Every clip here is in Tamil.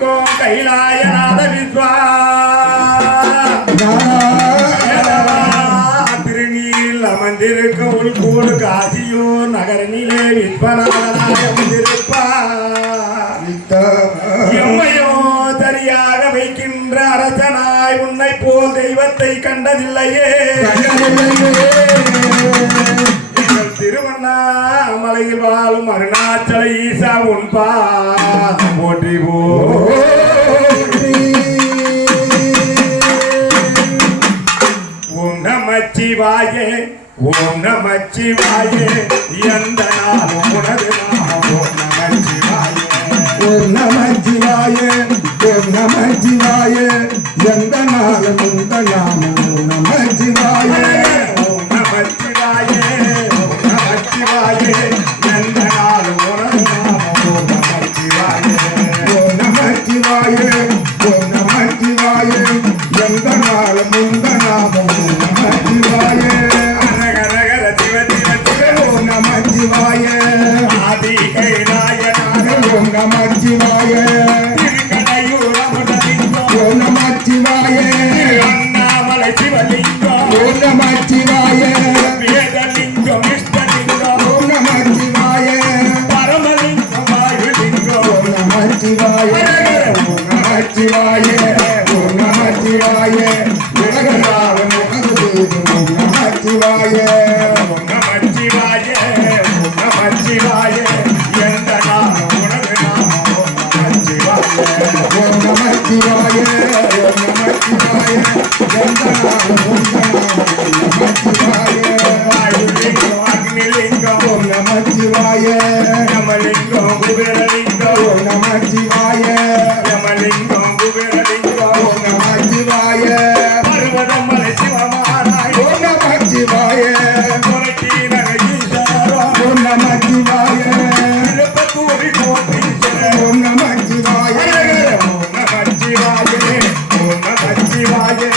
அமர்ந்திருக்கும் கைலாயநாத விஸ்வா திருநீரில் அமர்ந்திருக்க உள்கூடு காசியூர் நகரனிலே விஸ்வநாதனாய் அமர்ந்திருப்பார் எம்மையோ சரியாக வைக்கின்ற அரசனாய் உன்னை போல் தெய்வத்தை கண்டதில்லையே திருவண்ணாமலையில் வாழும் அருணாச்சல ஈசா உன் பாதம் போற்றி ஓம் நமச்சிவாயே ஓம் நமச்சிவாயே எந்த நாளும் உனது நாமம் ஓம் நமச்சிவாயே ஓம் நமச்சிவாயே ஓம் நமச்சிவாயே எந்த நாளும் உந்த நாமம் ஓம் நமச்சிவாயே ஓம் நமச்சிவாயே ஓம் நமச்சிவாயே எந்த நாளும் உனது நாமம் ஓம் நமச்சிவாயே ஓம் நமச்சிவாயே ஓம் நமச்சிவாயே எந்த நாளும் உந்த நாமம் ஓம் நமச்சிவாயே அரகரகர சிவ சிவ சிவ ஓம் நமச்சிவாயே ஆதி கைலாயநாத ஓம் நமச்சிவாயே திருக்கடையூர் அமுதலிங்கம் ஓம் நமச்சிவாயே அண்ணாமலை சிவலிங்கம் ஓம் நமச்சிவாயே வேதலிங்கம் இஷ்டலிங்கம் ஓம் நமச்சிவாயே பரமலிங்கம் வாயுலிங்கம் ஓம் நமச்சிவாயே ஓம் நமச்சிவாயே ஓம் நமச்சிவாயே உலகளாவும் உனது தேவன் ஓம் நமச்சிவாயே ஓம் நமச்சிவாயே ஓம் நமச்சிவாயே எந்த நாமம் உனது நாமம் ஓம் நமச்சிவாயே ஓம் நமச்சிவாயே ஓம் நமச்சிவாயே எந்த நாளும் உந்த நாமம் ஓம் நமச்சிவாயே வாயுலிங்கம் அக்னிலிங்கம் ஓம் நமச்சிவாயே யமலிங்கம் குபேரலிங்கம் ஓம் நமச்சிவாயே யமலிங்கம் குபேரலிங்கம் ஓம் நமச்சிவாயே பர்வதமலை சிவமானாய் ஓம் நமச்சிவாயே புரட்சி நகையீஸ்வரம் ஓம் நமச்சிவாயே திருப்பத்தூரி கோட்டீஸ்வரர் ஓம் நமச்சிவாயே ஓம் நமச்சிவாயே ஓம் நமச்சிவாயே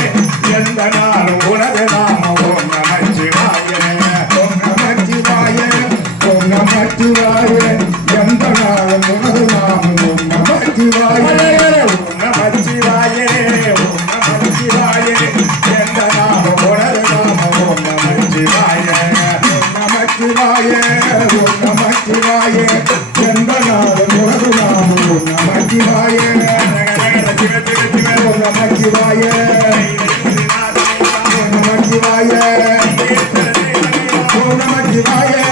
எந்த நாளும் உனது நாமம் ஓம் நமச்சிவாயே ஓம் நமச்சிவாயே ஓம் நமச்சிவாயே எந்த நாளும் உனது நாமம் ஓம் நமச்சிவாயே ஓம் நமச்சிவாயே ஓம் நமச்சிவாயே எந்த நாளும் உனது நாமம் ஓம் நமச்சிவாயே ஓம் நமச்சிவாயே ஓம் நமச்சிவாயே எந்த நாளும் உனது நாமம் ஓம் நமச்சிவாயே சிவ சிவ சிவ ஓம் நமச்சிவாயே ஓம் நமச்சிவாயே ஓம் நமச்சிவாயே